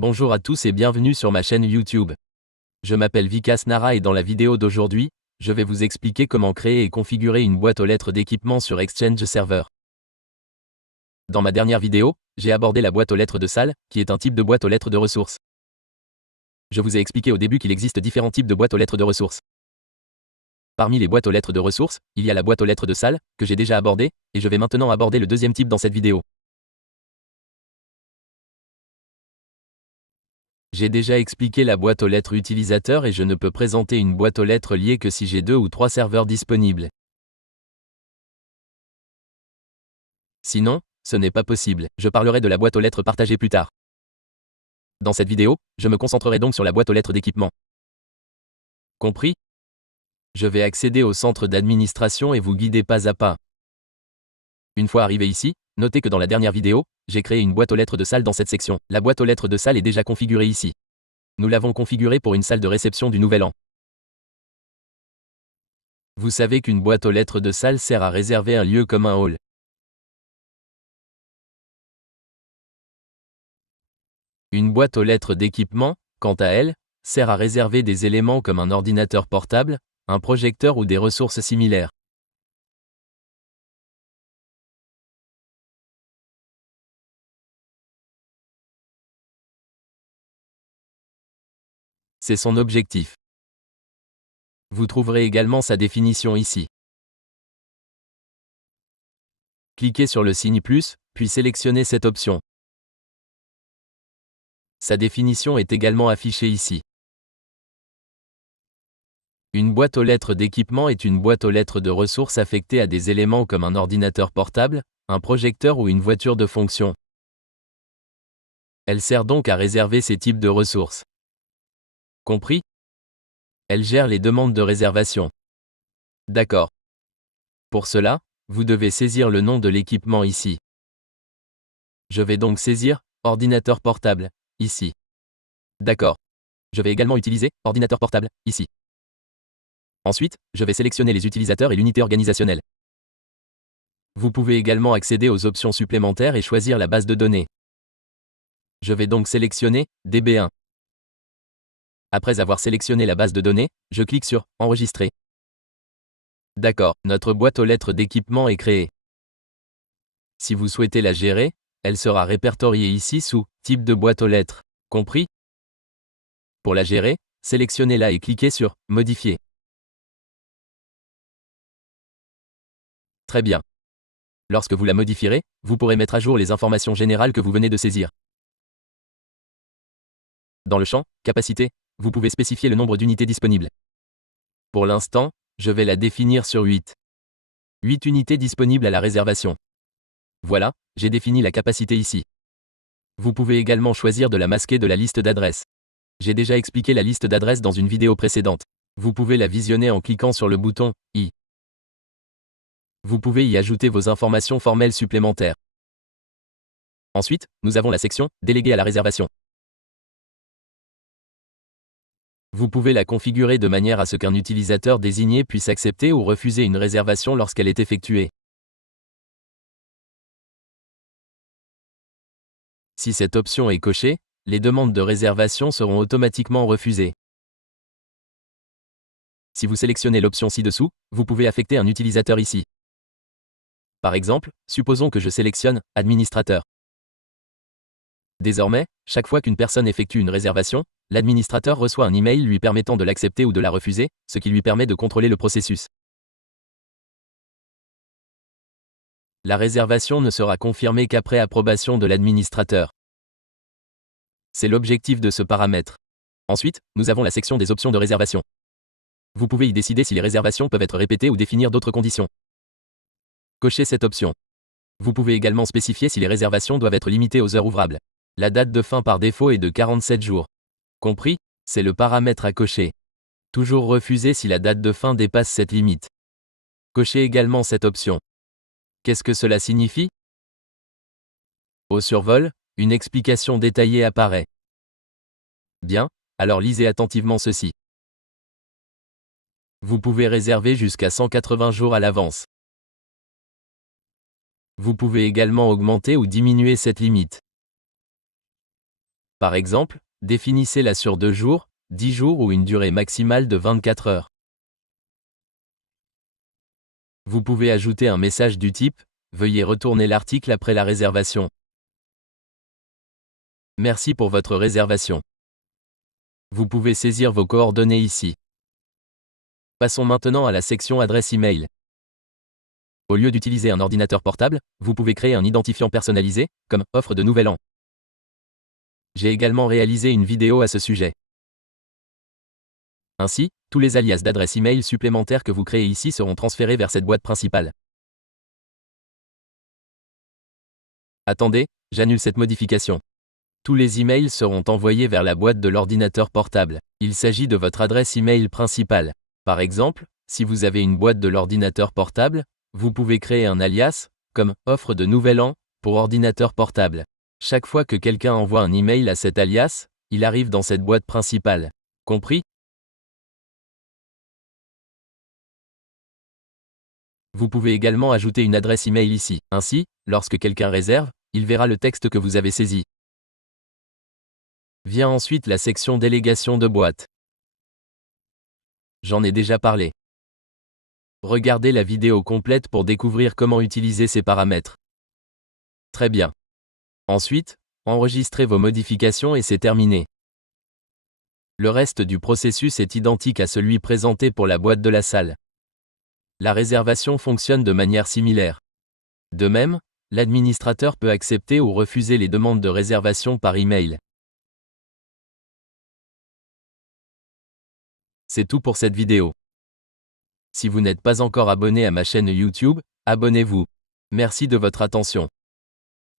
Bonjour à tous et bienvenue sur ma chaîne YouTube. Je m'appelle Vikas Nara et dans la vidéo d'aujourd'hui, je vais vous expliquer comment créer et configurer une boîte aux lettres d'équipement sur Exchange Server. Dans ma dernière vidéo, j'ai abordé la boîte aux lettres de salle, qui est un type de boîte aux lettres de ressources. Je vous ai expliqué au début qu'il existe différents types de boîtes aux lettres de ressources. Parmi les boîtes aux lettres de ressources, il y a la boîte aux lettres de salle, que j'ai déjà abordée, et je vais maintenant aborder le deuxième type dans cette vidéo. J'ai déjà expliqué la boîte aux lettres utilisateur et je ne peux présenter une boîte aux lettres liée que si j'ai 2 ou 3 serveurs disponibles. Sinon, ce n'est pas possible. Je parlerai de la boîte aux lettres partagée plus tard. Dans cette vidéo, je me concentrerai donc sur la boîte aux lettres d'équipement. Compris? Je vais accéder au centre d'administration et vous guider pas à pas. Une fois arrivé ici, notez que dans la dernière vidéo, j'ai créé une boîte aux lettres de salle dans cette section. La boîte aux lettres de salle est déjà configurée ici. Nous l'avons configurée pour une salle de réception du Nouvel An. Vous savez qu'une boîte aux lettres de salle sert à réserver un lieu comme un hall. Une boîte aux lettres d'équipement, quant à elle, sert à réserver des éléments comme un ordinateur portable, un projecteur ou des ressources similaires. C'est son objectif. Vous trouverez également sa définition ici. Cliquez sur le signe plus, puis sélectionnez cette option. Sa définition est également affichée ici. Une boîte aux lettres d'équipement est une boîte aux lettres de ressources affectée à des éléments comme un ordinateur portable, un projecteur ou une voiture de fonction. Elle sert donc à réserver ces types de ressources. Compris? Elle gère les demandes de réservation. D'accord. Pour cela, vous devez saisir le nom de l'équipement ici. Je vais donc saisir « ordinateur portable » ici. D'accord. Je vais également utiliser « ordinateur portable » ici. Ensuite, je vais sélectionner les utilisateurs et l'unité organisationnelle. Vous pouvez également accéder aux options supplémentaires et choisir la base de données. Je vais donc sélectionner DB1. Après avoir sélectionné la base de données, je clique sur « Enregistrer ». D'accord, notre boîte aux lettres d'équipement est créée. Si vous souhaitez la gérer, elle sera répertoriée ici sous « Type de boîte aux lettres ». Compris? Pour la gérer, sélectionnez-la et cliquez sur « Modifier ». Très bien. Lorsque vous la modifierez, vous pourrez mettre à jour les informations générales que vous venez de saisir. Dans le champ « Capacité », vous pouvez spécifier le nombre d'unités disponibles. Pour l'instant, je vais la définir sur 8. 8 unités disponibles à la réservation. Voilà, j'ai défini la capacité ici. Vous pouvez également choisir de la masquer de la liste d'adresses. J'ai déjà expliqué la liste d'adresses dans une vidéo précédente. Vous pouvez la visionner en cliquant sur le bouton « I ». Vous pouvez y ajouter vos informations formelles supplémentaires. Ensuite, nous avons la section « Déléguer à la réservation ». Vous pouvez la configurer de manière à ce qu'un utilisateur désigné puisse accepter ou refuser une réservation lorsqu'elle est effectuée. Si cette option est cochée, les demandes de réservation seront automatiquement refusées. Si vous sélectionnez l'option ci-dessous, vous pouvez affecter un utilisateur ici. Par exemple, supposons que je sélectionne « Administrateur ». Désormais, chaque fois qu'une personne effectue une réservation, l'administrateur reçoit un email lui permettant de l'accepter ou de la refuser, ce qui lui permet de contrôler le processus. La réservation ne sera confirmée qu'après approbation de l'administrateur. C'est l'objectif de ce paramètre. Ensuite, nous avons la section des options de réservation. Vous pouvez y décider si les réservations peuvent être répétées ou définir d'autres conditions. Cochez cette option. Vous pouvez également spécifier si les réservations doivent être limitées aux heures ouvrables. La date de fin par défaut est de 47 jours. Compris? C'est le paramètre à cocher. Toujours refuser si la date de fin dépasse cette limite. Cochez également cette option. Qu'est-ce que cela signifie? Au survol, une explication détaillée apparaît. Bien, alors lisez attentivement ceci. Vous pouvez réserver jusqu'à 180 jours à l'avance. Vous pouvez également augmenter ou diminuer cette limite. Par exemple, définissez-la sur 2 jours, 10 jours ou une durée maximale de 24 heures. Vous pouvez ajouter un message du type « Veuillez retourner l'article après la réservation. Merci pour votre réservation. » Vous pouvez saisir vos coordonnées ici. Passons maintenant à la section adresse email. Au lieu d'utiliser un ordinateur portable, vous pouvez créer un identifiant personnalisé, comme « Offre de Nouvel An ». J'ai également réalisé une vidéo à ce sujet. Ainsi, tous les alias d'adresse email supplémentaires que vous créez ici seront transférés vers cette boîte principale. Attendez, j'annule cette modification. Tous les emails seront envoyés vers la boîte de l'ordinateur portable. Il s'agit de votre adresse email principale. Par exemple, si vous avez une boîte de l'ordinateur portable, vous pouvez créer un alias, comme « Offre de Nouvel An » pour ordinateur portable. Chaque fois que quelqu'un envoie un email à cet alias, il arrive dans cette boîte principale. Compris? Vous pouvez également ajouter une adresse email ici. Ainsi, lorsque quelqu'un réserve, il verra le texte que vous avez saisi. Vient ensuite la section délégation de boîte. J'en ai déjà parlé. Regardez la vidéo complète pour découvrir comment utiliser ces paramètres. Très bien. Ensuite, enregistrez vos modifications et c'est terminé. Le reste du processus est identique à celui présenté pour la boîte de la salle. La réservation fonctionne de manière similaire. De même, l'administrateur peut accepter ou refuser les demandes de réservation par email. C'est tout pour cette vidéo. Si vous n'êtes pas encore abonné à ma chaîne YouTube, abonnez-vous. Merci de votre attention.